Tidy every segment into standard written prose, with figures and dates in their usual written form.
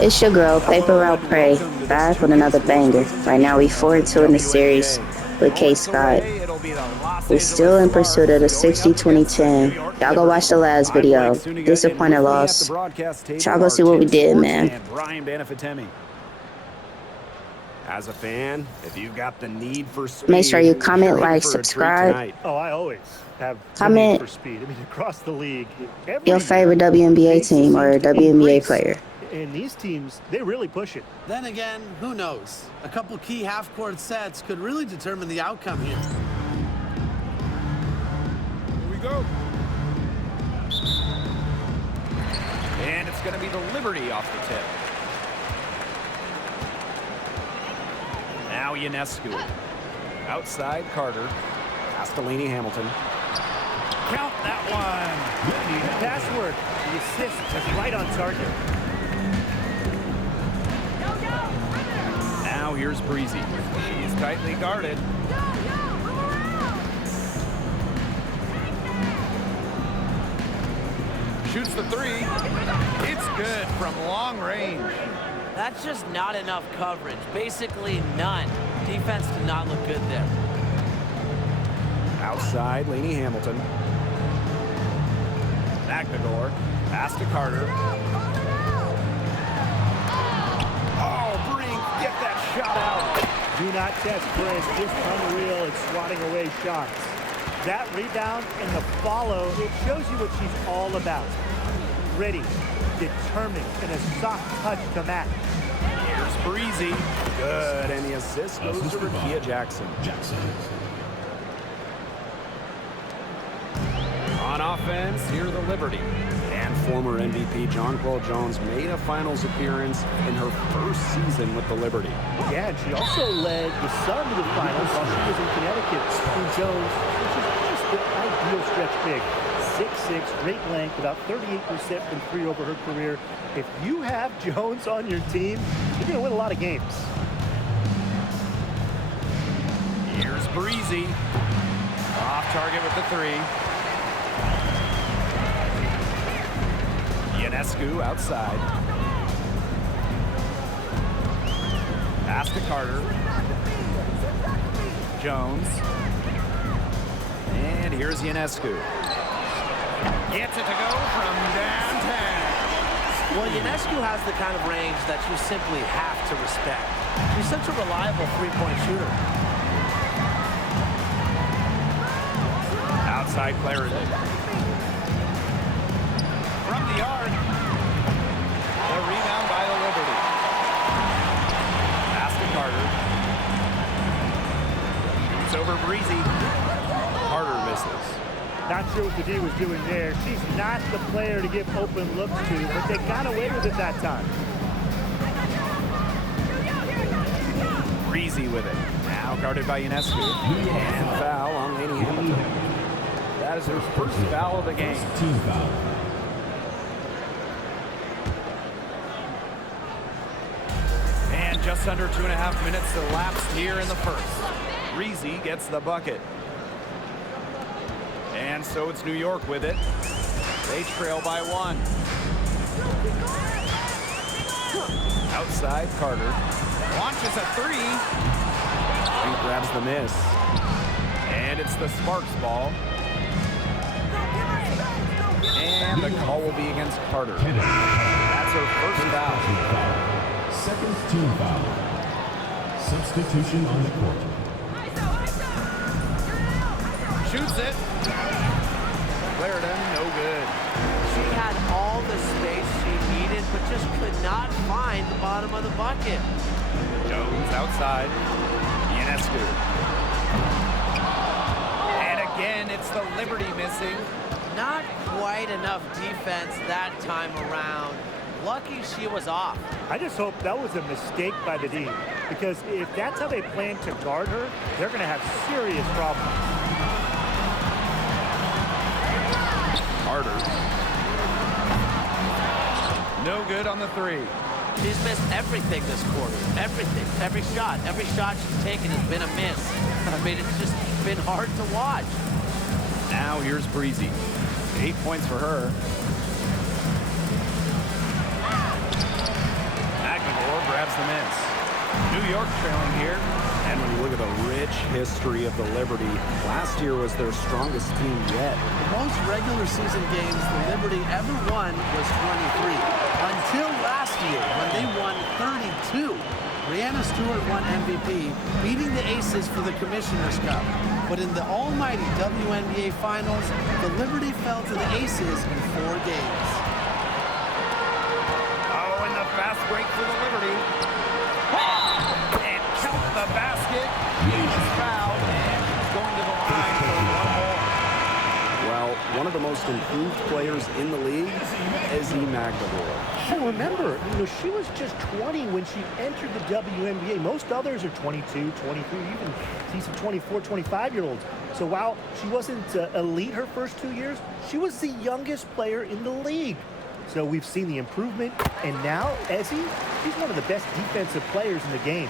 It's your girl, Paper Route Prey, back with another banger. Right now we 4-2 in the series with K.Scott. We still in pursuit of the 60-20-10. Y'all go watch the last video. Disappointed loss. Y'all go see what we did, man. As a fan, if you've got the need for speed, Make sure you comment, like, subscribe. Oh, I always have comment for speed. I mean, across the league, your favorite WNBA team or WNBA player. And these teams, they really push it. Then again, who knows? A couple key half-court sets could really determine the outcome here. Here we go. And it's going to be the Liberty off the tip. Now Ionescu. Outside Carter. Pass to Laney Hamilton. Count that one. Password. The assist is right on target. Now here's Breezy. She's tightly guarded. Shoots the three. It's good from long range. That's just not enough coverage. Basically none. Defense did not look good there. Outside, Laney Hamilton. McNagor. Pass to Carter. Oh, Brink, get that shot out. Do not test Brink. Just unreal at swatting away shots. That rebound and the follow, it shows you what she's all about. Ready, determined, and a soft touch to match. Here's Breezy. Good, and the assist goes to Rakia Jackson. On offense, here the Liberty. And former MVP Jonquel Jones made a finals appearance in her first season with the Liberty. Yeah, and she also led the Sun to the finals while she was in Connecticut. And Jones, she's just the ideal stretch big. 6'6", great length, about 38% from three over her career. If you have Jones on your team, you're going to win a lot of games. Here's Breezy. Off target with the three. Ionescu outside. Pass to Carter. Jones. And here's Ionescu. Gets it to go from downtown. Well, Ionescu has the kind of range that you simply have to respect. She's such a reliable three-point shooter. Outside Clarendon. From the arc. A rebound by the Liberty. Pass to Carter. Shoots over Breezy. Carter misses. Not sure what the D was doing there. She's not the player to give open looks to, but they got away with it that time. Breezy with it. Now guarded by Ionescu. And foul on Laney Hamilton. That is her first foul of the game. Team foul. And just under 2.5 minutes elapsed here in the first. Breezy gets the bucket. And so it's New York with it. They trail by 1. Outside, Carter. Launches a 3. He grabs the miss. And it's the Sparks ball. And the call will be against Carter. That's her first foul. Second team foul. Substitution on the court. Shoots it. Clarendon, no good. She had all the space she needed, but just could not find the bottom of the bucket. Jones outside. Ionescu. And again, it's the Liberty missing. Not quite enough defense that time around. Lucky she was off. I just hope that was a mistake by the D, because if that's how they plan to guard her, they're going to have serious problems. Carter. No good on the 3. She's missed everything this quarter. Everything. Every shot she's taken has been a miss. I mean, it's just been hard to watch. Now here's Breezy. 8 points for her. trailing here. And when you look at the rich history of the Liberty, last year was their strongest team yet. The most regular season games the Liberty ever won was 23. Until last year, when they won 32. Brianna Stewart won MVP, beating the Aces for the Commissioner's Cup. But in the almighty WNBA Finals, the Liberty fell to the Aces in 4 games. Oh, and the fast break for the Liberty. And count the basket. She's fouled, and she's going to the line for one more. Well, one of the most improved players in the league is Magdalor. Well, remember, she was just 20 when she entered the WNBA. Most others are 22, 23, even see some 24, 25-year-olds. So while she wasn't elite her first 2 years, she was the youngest player in the league. So we've seen the improvement, and now Ezzie, she's one of the best defensive players in the game.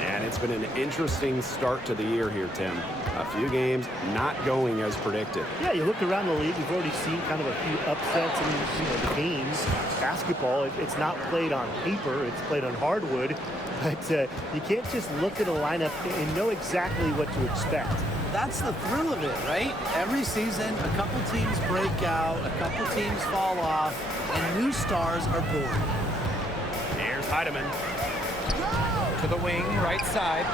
And it's been an interesting start to the year here, Tim. A few games not going as predicted. Yeah, you look around the league, we've already seen kind of a few upsets in the games. Basketball, it's not played on paper, it's played on hardwood. But you can't just look at a lineup and know exactly what to expect. That's the thrill of it, right? Every season, a couple teams break out, a couple teams fall off, and new stars are born. Here's Heidemann. To the wing, right side.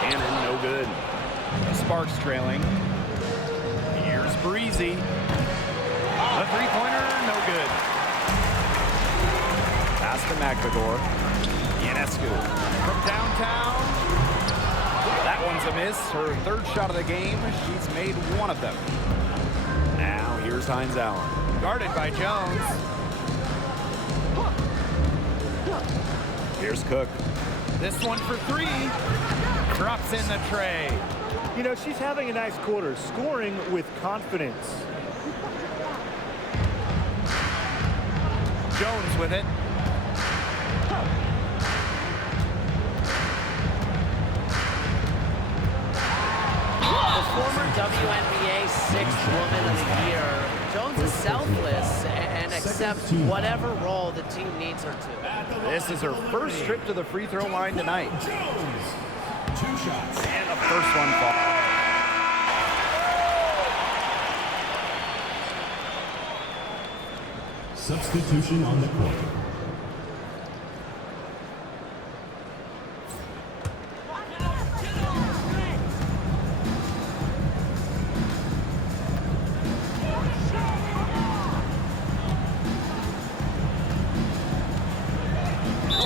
Cannon, no good. Sparks trailing. Here's Breezy. The three-pointer, no good. Pass to Magdalor. Ionescu from downtown. That one's a miss. Her third shot of the game. She's made one of them. Now here's Hines Allen. Guarded by Jones. Here's Cook. This one for 3. Drops in the tray. She's having a nice quarter, scoring with confidence. Jones with it. The former WNBA sixth woman of the year, Jones is selfless and accepts whatever role the team needs her to. This is her first trip to the free throw line tonight. Jones. 2 shots. And the first one falls. Substitution on the court.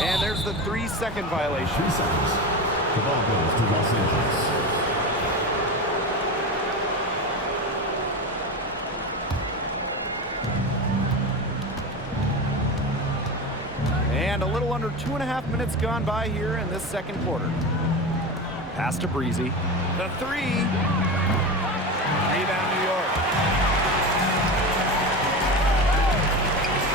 And there's the 3-second violation. 3 seconds. The ball goes to Los Angeles. And a little under 2.5 minutes gone by here in this second quarter. Pass to Breezy. The 3. Rebound, New York.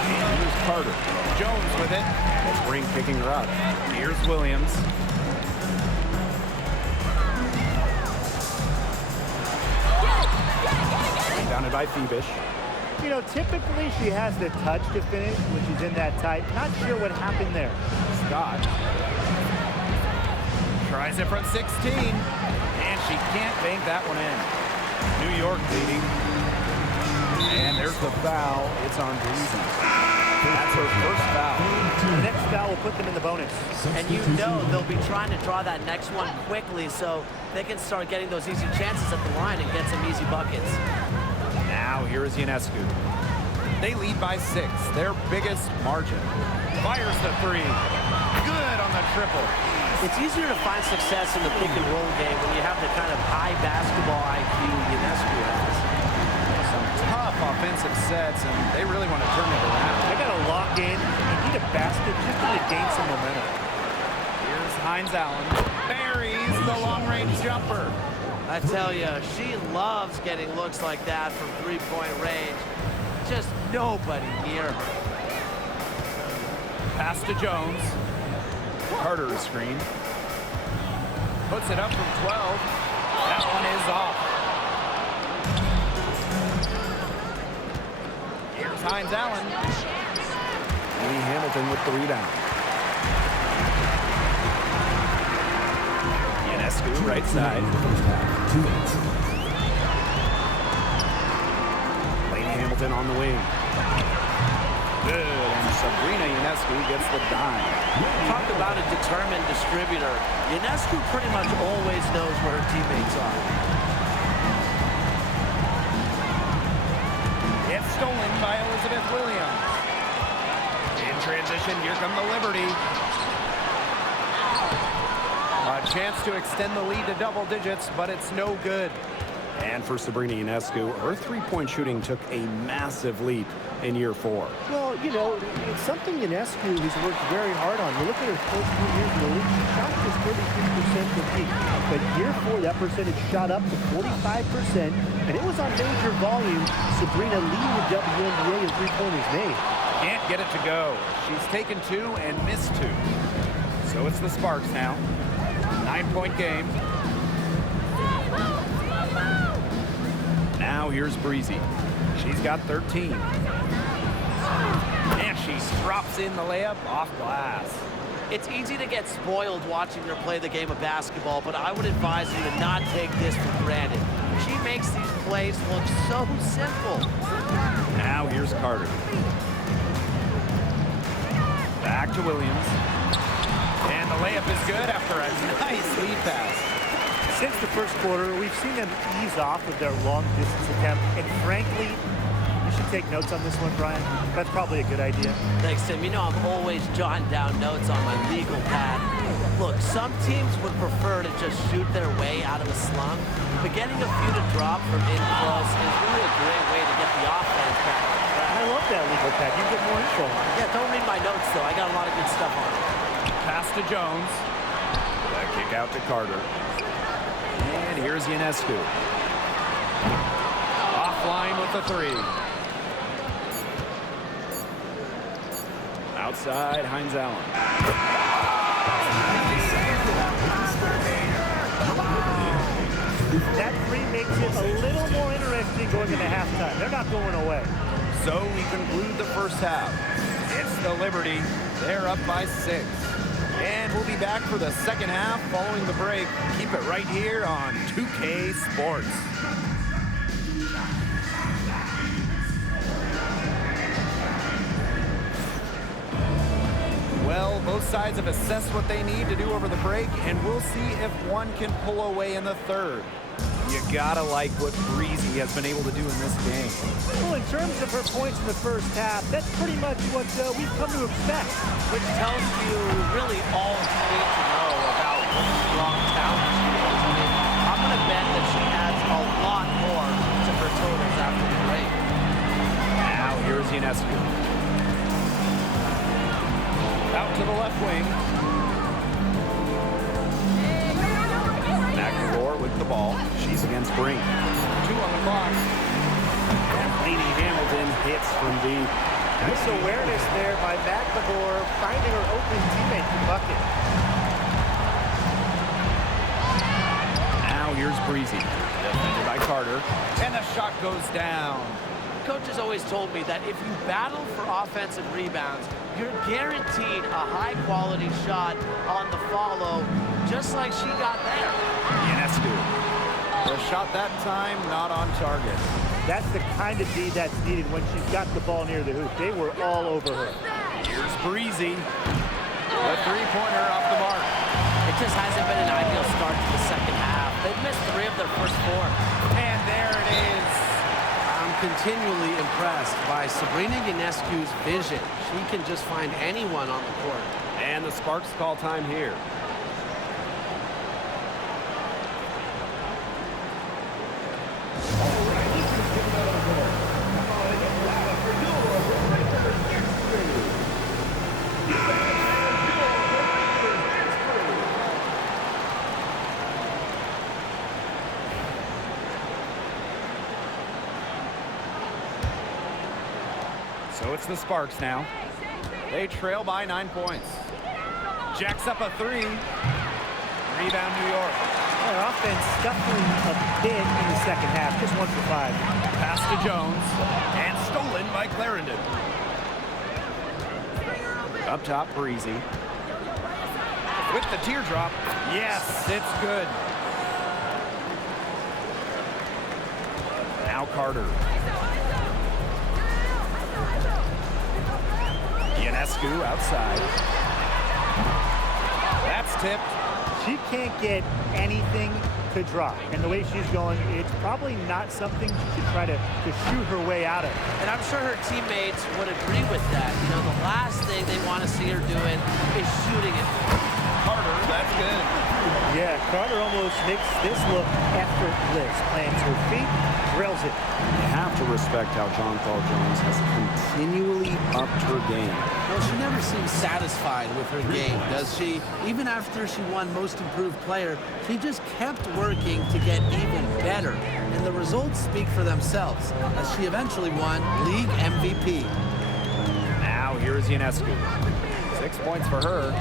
And here's Carter. Jones with it. It's Ring picking her up. Here's Williams. Rebounded by Phoebish. Typically she has the touch to finish when she's in that tight. Not sure what happened there. Scott tries it from 16, and she can't bank that one in. New York leading. And there's the foul. It's on Breezy. That's her first foul. The next foul will put them in the bonus. And they'll be trying to draw that next one quickly so they can start getting those easy chances at the line and get some easy buckets. Now here is Ionescu. They lead by 6, their biggest margin. Fires the 3. Good on the triple. It's easier to find success in the pick and roll game when you have the kind of high basketball IQ Ionescu has. Some tough offensive sets, and they really want to turn it around. They got to lock in. You need a basket just to gain some momentum. Here's Hines Allen. Buries the long-range jumper. I tell you, she loves getting looks like that from three-point range. Just nobody near her. Pass to Jones. Carter is screen. Puts it up from 12. That one is off. Here's Hines Allen. Lee Hamilton with the rebound. Ionescu, right side. Lane Hamilton on the wing. Good, and Sabrina Ionescu gets the dime. Talk about a determined distributor. Ionescu pretty much always knows where her teammates are. It's stolen by Elizabeth Williams. In transition, here come the Liberty. A chance to extend the lead to double digits, but it's no good. And for Sabrina Ionescu, her three-point shooting took a massive leap in year 4. Well, you know, it's something Ionescu has worked very hard on. You look at her first 2 years in the league, she shot just 33% from peak. But year 4, that percentage shot up to 45%, and it was on major volume. Sabrina leading the WNBA in three-pointers made. Can't get it to go. She's taken 2 and missed 2. So it's the Sparks now. 9-point game. Now here's Breezy. She's got 13. And she drops in the layup off glass. It's easy to get spoiled watching her play the game of basketball, but I would advise you to not take this for granted. She makes these plays look so simple. Now here's Carter. Back to Williams. And the layup is good after a nice lead pass. Since the first quarter, we've seen them ease off of their long-distance attempt, and frankly, you should take notes on this one, Brian. That's probably a good idea. Thanks, Tim. You know I'm always jotting down notes on my legal pad. Look, some teams would prefer to just shoot their way out of a slump, but getting a few to drop from in close is really a great way to get the offense back on track. I love that legal pad. You get more info on it. Yeah, don't read my notes, though. I got a lot of good stuff on it. Pass to Jones. That kick out to Carter. And here's Ionescu. Offline with the 3. Outside, Hines Allen. That 3 makes it a little more interesting going into halftime. They're not going away. So we conclude the first half. It's the Liberty. They're up by 6. And we'll be back for the second half following the break. Keep it right here on 2K Sports. Well, both sides have assessed what they need to do over the break, and we'll see if one can pull away in the third. You gotta like what Breezy has been able to do in this game. Well, in terms of her points in the first half, that's pretty much what we've come to expect. Which tells you really all you need to know about what strong talent she is. I mean, I'm going to bet that she adds a lot more to her totals after the break. Now here's Ionescu. Out to the left wing. McNamara with the ball. She's against Brink. 2 on the clock. And Lady Hamilton hits from deep. Nice awareness there by McNamara, finding her open teammate to bucket. Now here's Breezy. Defended by Carter. And the shot goes down. Coach has always told me that if you battle for offensive rebounds, you're guaranteed a high-quality shot on the follow, just like she got there. Ionescu. The shot that time not on target. That's the kind of D that's needed when she's got the ball near the hoop. They were all over her. Here's Breezy. The three-pointer off the mark. It just hasn't been an ideal start to the second half. They've missed 3 of their first 4. And there it is. I'm continually impressed by Sabrina Ionescu's vision. She can just find anyone on the court. And the Sparks call time here. So it's the Sparks now. They trail by 9 points. Jacks up a 3. Rebound New York. Their offense scuffling a bit in the second half, just 1 for 5. Pass to Jones. And stolen by Clarendon. Up top, Breezy. with the teardrop. Yes, it's good. Now Carter. Ionescu outside. That's tipped. She can't get anything to drop. And the way she's going, it's probably not something she should try to shoot her way out of. And I'm sure her teammates would agree with that. You know, the last thing they want to see her doing is shooting it. Carter, that's good. Yeah, Carter almost makes this look effortless. Plants her feet, drills it. You have to respect how Jonquel Jones has continually upped her game. Well, she never seems satisfied with her game, does she? Even after she won Most Improved Player, she just kept working to get even better. And the results speak for themselves, as she eventually won League MVP. Now here's Ionescu. 6 points for her.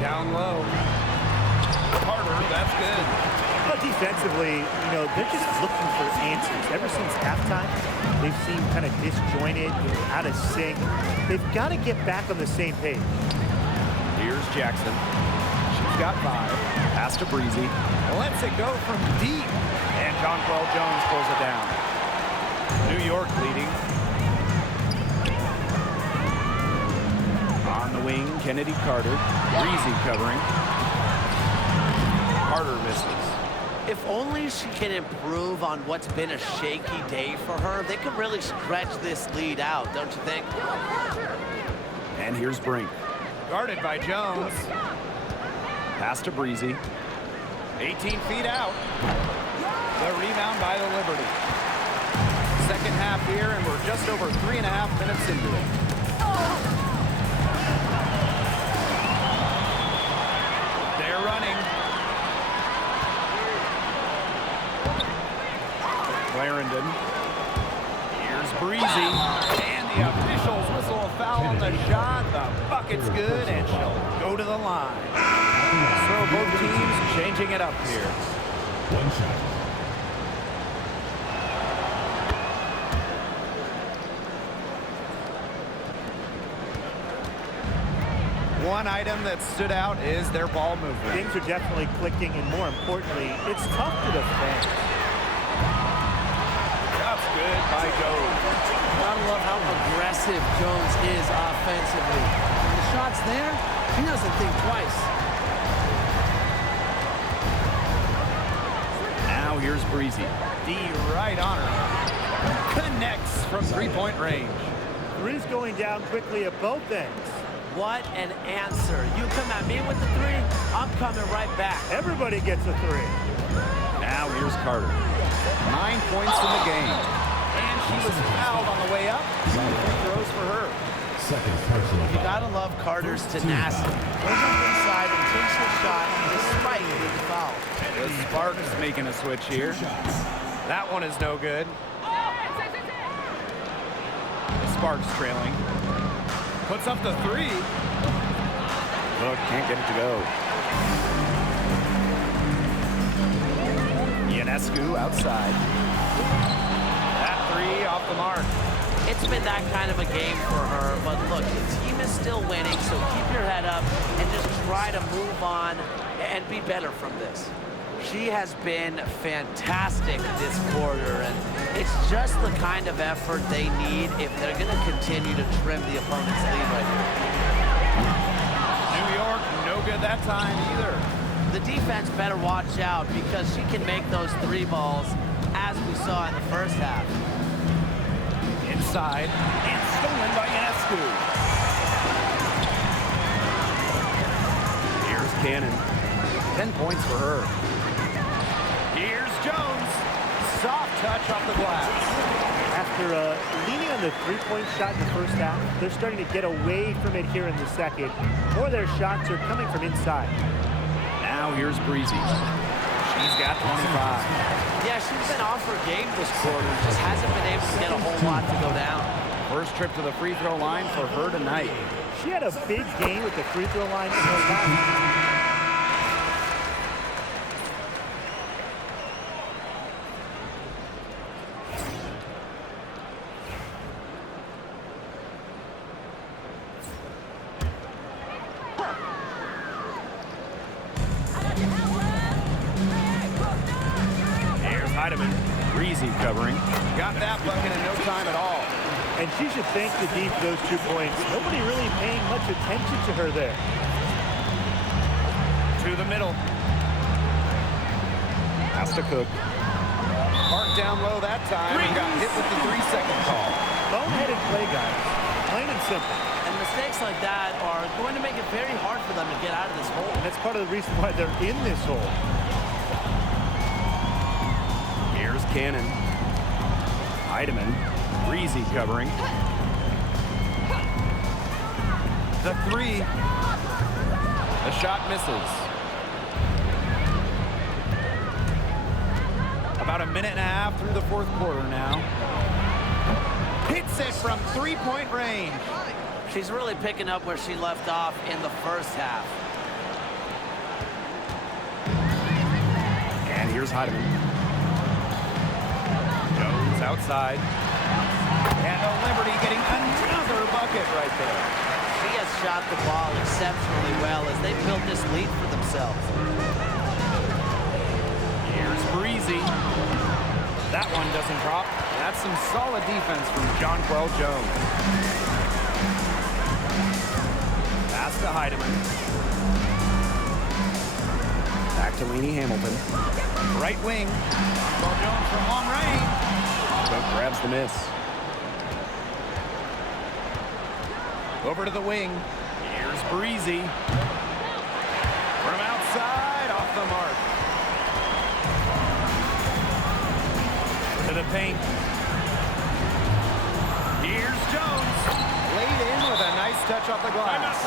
Down low. Carter, that's good. But defensively, you know, they're just looking for answers. Ever since halftime, they've seemed kind of disjointed, out of sync. They've got to get back on the same page. Here's Jackson. She's got 5. Pass to Breezy. Lets it go from deep. And Jonquel Jones pulls it down. New York leading. On the wing, Kennedy Carter. Breezy covering. Carter misses. If only she can improve on what's been a shaky day for her, they could really stretch this lead out, don't you think? And here's Brink. Guarded by Jones. Pass to Breezy. 18 feet out. The rebound by the Liberty. Second half here, and we're just over 3.5 minutes into it. They're running. Clarendon. Here's Breezy. And the officials whistle a foul on the shot. The bucket's good, and she'll go to the line. So both teams changing it up here. One shot. One item that stood out is their ball movement. Things are definitely clicking, and more importantly, it's tough to defend. That's good by Jones. Gotta love how aggressive Jones is offensively. When the shot's there, he doesn't think twice. Now here's Breezy. D right on her. Connects from three-point range. Three's going down quickly at both ends. What an answer. You come at me with the 3, I'm coming right back. Everybody gets a 3. Now here's Carter. 9 points in the game. And she was fouled on the way up. 2 free throws for her. Second personal You foul. gotta love Carter's tenacity. Goes up inside and takes the shot despite being fouled. The Sparks making a switch here. That one is no good. The Sparks trailing. Puts up the 3. Look, can't get it to go. Ionescu outside. That 3 off the mark. It's been that kind of a game for her, but look, the team is still winning, so keep your head up and just try to move on and be better from this. She has been fantastic this quarter, and it's just the kind of effort they need if they're going to continue to trim the opponent's lead right here. New York, no good that time either. The defense better watch out because she can make those 3 balls as we saw in the first half. Inside, and stolen by Ionescu. Here's Cannon. 10 points for her. Here's Jones. Soft touch off the glass. After leaning on the three-point shot in the first half, they're starting to get away from it here in the second. More of their shots are coming from inside. Now here's Breezy. She's got 25. Yeah, she's been off her game this quarter. Just hasn't been able to get a whole lot to go down. First trip to the free throw line for her tonight. She had a big game with the free throw line in her last. Breezy covering. Got that bucket in no time at all. And she should thank the D for those 2 points. Nobody really paying much attention to her there. To the middle. Has to Cook. Parked down low that time and got hit with the 3-second call. Boneheaded play, guys. Plain and simple. And mistakes like that are going to make it very hard for them to get out of this hole. And that's part of the reason why they're in this hole. Here's Cannon. Heidemann. Breezy covering. The 3. The shot misses. About a minute and a half through the fourth quarter now. Hits it from 3-point range. She's really picking up where she left off in the first half. And here's Heidemann. Jones outside. And the Liberty getting another bucket right there. She has shot the ball exceptionally well as they built this lead for themselves. Here's Breezy. That one doesn't drop. That's some solid defense from Jonquel Jones. Pass to Heidemann. Back to Lainey Hamilton. Right wing. Jonquel Jones from long range. Cook grabs the miss. Over to the wing. Here's Breezy. From outside, off the mark. To the paint. Here's Jones. Laid in with a nice touch off the glass.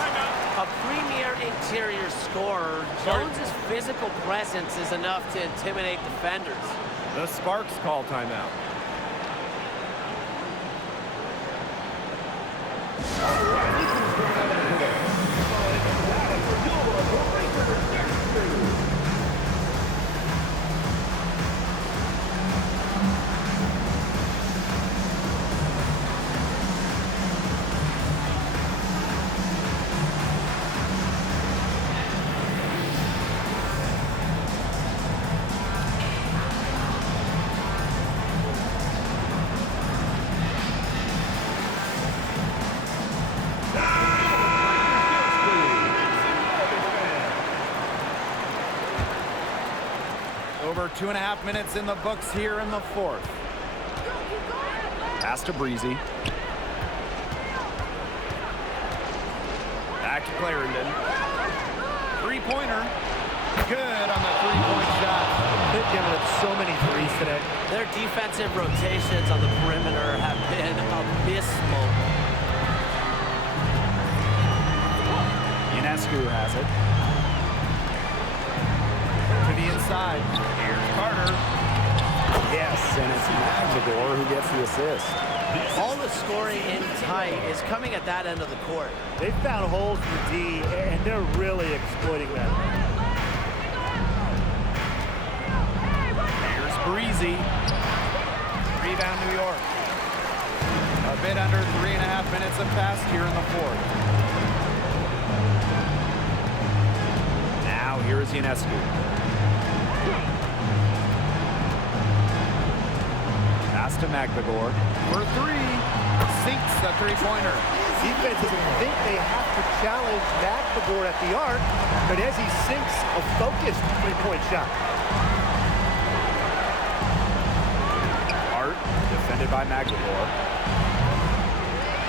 A premier interior scorer, Jones's physical presence is enough to intimidate defenders. The Sparks call timeout. Over 2.5 minutes in the books here in the fourth. Pass to Breezy. Back to Clarendon. Three-pointer. Good on the three-point shot. They've given up so many threes today. Their defensive rotations on the perimeter have been abysmal. Ionescu has it. To the inside. Here's Carter. Yes, and it's Magdegor who gets the assist. All the scoring in tight is coming at that end of the court. They've found holes in the D, and they're really exploiting them. Here's Breezy. Rebound New York. A bit under 3.5 minutes have passed here in the fourth. Now here is Ionescu. Pass to Magdegor. For three. Sinks the three-pointer. Defenses think they have to challenge Magdegor at the arc, but as he sinks a focused three-point shot. Hart, defended by Magdegor.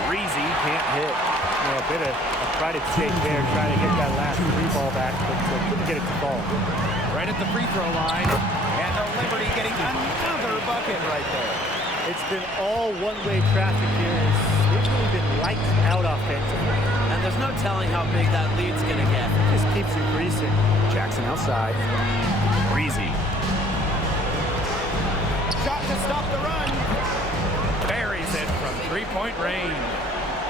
Breezy can't hit. A bit of a pride at stake there, trying to get that last free ball back, but couldn't get it to fall. Right at the free throw line. And the Liberty getting another bucket right there. It's been all one-way traffic here. It's really been lights out offensively. And there's no telling how big that lead's going to get. It just keeps increasing. Jackson outside. Breezy. Shot to stop the run. Buries it from three-point range.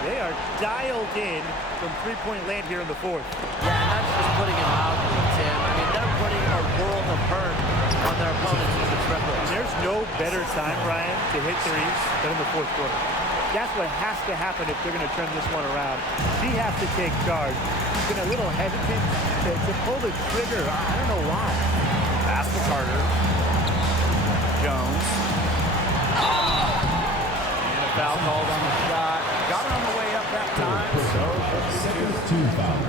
They are dialed in from three-point land here in the fourth. Yeah, and that's just putting it mildly, Tim. I mean, they're putting a world of hurt on their opponents with the triples. There's no better time, Ryan, to hit threes than in the fourth quarter. That's what has to happen if they're going to turn this one around. She has to take charge. She's been a little hesitant to pull the trigger. I don't know why. Pass to Carter. Jones. foul called on the shot. Got it on the way up that time, so Two foul.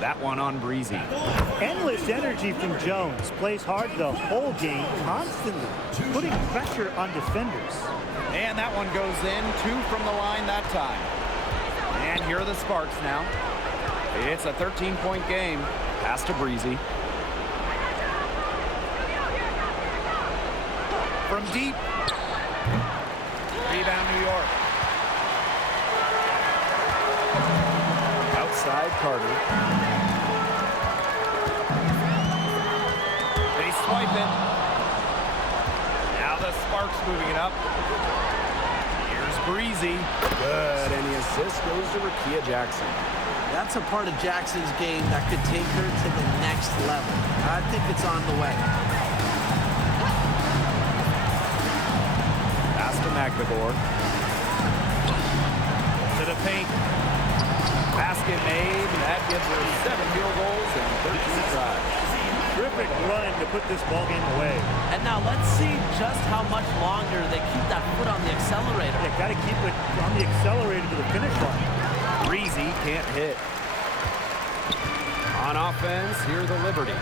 that one on Breezy. Endless energy from Jones. Plays hard the whole game, constantly putting pressure on defenders. And that one goes in, 2 from the line that time. And here are the Sparks now. It's a 13-point game. Pass to Breezy. From deep. Rebound New York. Outside Carter. They swipe it. Now the Sparks moving it up. Here's Breezy. Good, and the assist goes to Rakia Jackson. That's a part of Jackson's game that could take her to the next level. I think it's on the way. Pass to Magdegor. To the paint. Basket made. That gives her 7 field goals and 13 tries. Terrific run to put this ball game away. And now let's see just how much longer they keep that foot on the accelerator. They got to keep it on the accelerator to the finish line. Breezy can't hit. On offense, here the Liberty.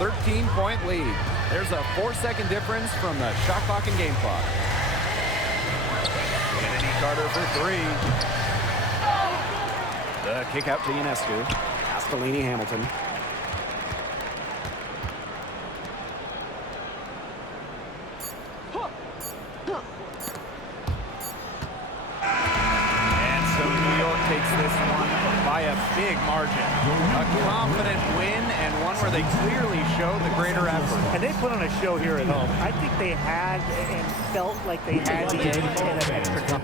13-point lead. There's a 4-second difference from the shot clock and game clock. Kennedy Carter for 3. The kick out to Ionescu. Castellini Hamilton. And so New York takes this one by a big margin. A confident win and one where they clearly showed the greater effort. And they put on a show here at home. I think they had and felt like they had the edge in an extra time.